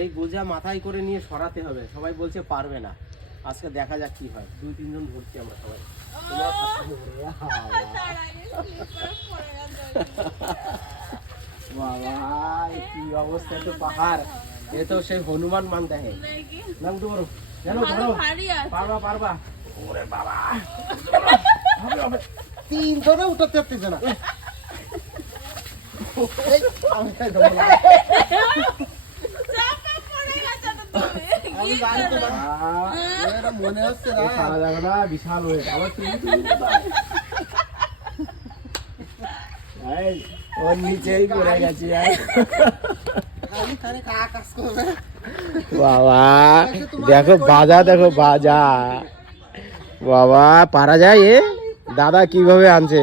এই বোঝা মাথায় করে নিয়ে সরাতে হবে। সবাই বলছে পারবে না। আজকে দেখা যাক কি হয়। দুই তিনজন ধরছি আমরা সবাই। বাবা কি অবস্থা তো পাহাড়। এ তো সেই হনুমান মান দেখে। না উঠে বলো। জানো ধরো। পারবা পারবা। ওরে বাবা। তিন ধরে উঠাতে পারতেছে না এই, আমি তাই ধরবো না। আমি জানি তো না। এরা বাবা, দেখো বাজা দেখো বাজা। বাবা, পারা যায় এ? দাদা কীভাবে আনছে?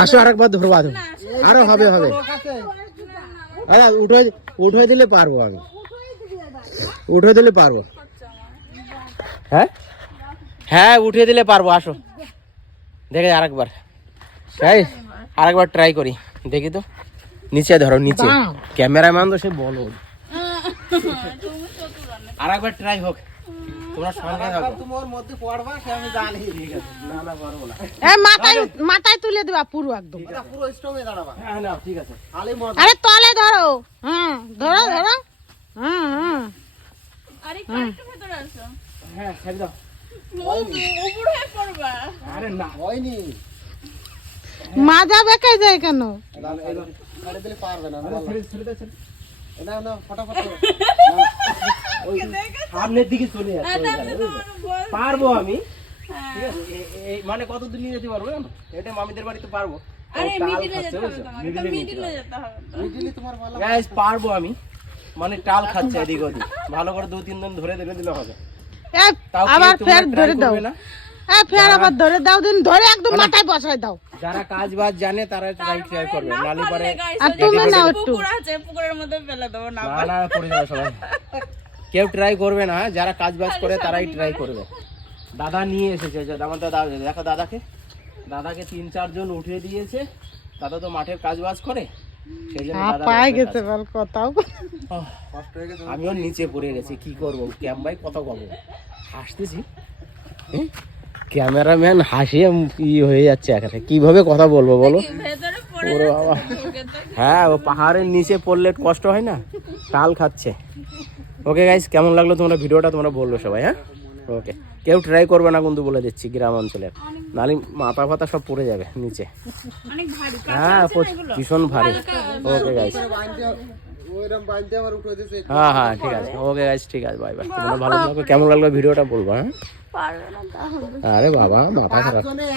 আসো আরেকবার ধরবা আরও হবে হবে। আরে উঠে উঠে দিলে পারব আমি। উঠে দিলে পারব। হ্যাঁ? হ্যাঁ উঠিয়ে দিলে পারব আসো। দেখে আরেকবার। তাই আরেকবার ট্রাই করি। দেখি তো। নিচে ধরো নিচে। ক্যামেরাম্যান তো সে বলো আরেকবার ট্রাই হোক। তোমরা সঙ্গে থাকো। তোমার মধ্যে পড়বা সে আমি জানি। না না পারব না। এ মাথায় মাথায় তুলে দেবা পুরো একদম। এটা পুরো স্ট্রং দাঁড়াবা। হ্যাঁ না ঠিক আছে। খালি মজা। আরে তলে ধরো। হ্যাঁ ধরো ধরো। হ্যাঁ হ্যাঁ হ্যাঁ ছেড়ে দাও। আরে না। হয়নি মাজা বেঁকে যায় কেন? পারবে না ফটাফট সামনের দিকে চলে যাচ্ছে বুঝলে? পারব আমি। ঠিক আছে? এই মানে কত দূর নিয়ে যেতে পারব জানো? এটা মামিদের বাড়িতে পারব। পারব আমি। মানে টাল খাচ্ছে এদিক ওদিক। ভালো করে দু তিন দিন ধরে দিলে দিলে হবে। আবার ফের ধরে দাও। না? এ ফের আবার ধরে দাও দিন ধরে একদম মাথায় বসাই দাও। যারা কাজ বাজ জানে তারা ট্রাই ট্রাই করবে। নালি পারে আর তুমি নাও একটু। পুকুর আছে পুকুরের মধ্যে ফেলে না না না পড়ে যাবে সবাই। কেউ ট্রাই করবে না যারা কাজ বাজ করে তারাই ট্রাই করবে। দাদা নিয়ে এসেছে আমার দাদা দেখো দাদাকে। দাদাকে তিন চারজন উঠিয়ে দিয়েছে। দাদা তো মাঠের কাজ বাজ করে হয়ে আমিও নিচে পড়ে গেছি কি করব? ক্যাম ভাই কত কব হাসতেছি ক্যামেরাম্যান হাসিয়ে ই হয়ে যাচ্ছে এখানে কীভাবে কথা বলব বলো? ভেতরে ওরে বাবা। হ্যাঁ ও পাহাড়ের নিচে পড়লে কষ্ট হয় না? টাল খাচ্ছে। ওকে গাইস কেমন লাগল তোমরা ভিডিওটা? তোমরা বলল সবাই হ্যাঁ? ওকে কেউ ট্রাই করবে না কিন্তু বলে দিচ্ছি গ্রাম অঞ্চলের। নালি মাথা ফাতা সব পড়ে যাবে নিচে। হ্যাঁ ভীষণ ভারী। ওকে গাইস হ্যাঁ হ্যাঁ ঠিক আছে। ওকে গাইস ঠিক আছে বাই বাই তোমরা ভালো থাকো। কেমন লাগল ভিডিওটা বলব হ্যাঁ? আরে বাবা মাথা খারাপ।